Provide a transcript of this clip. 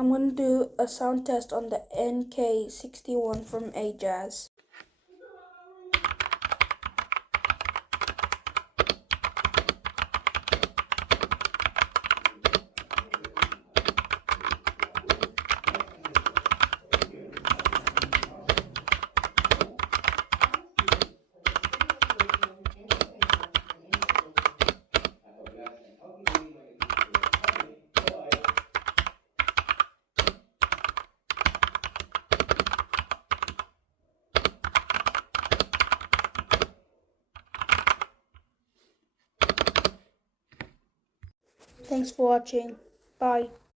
I'm going to do a sound test on the NK61 from Ajazz. Thanks for watching. Bye.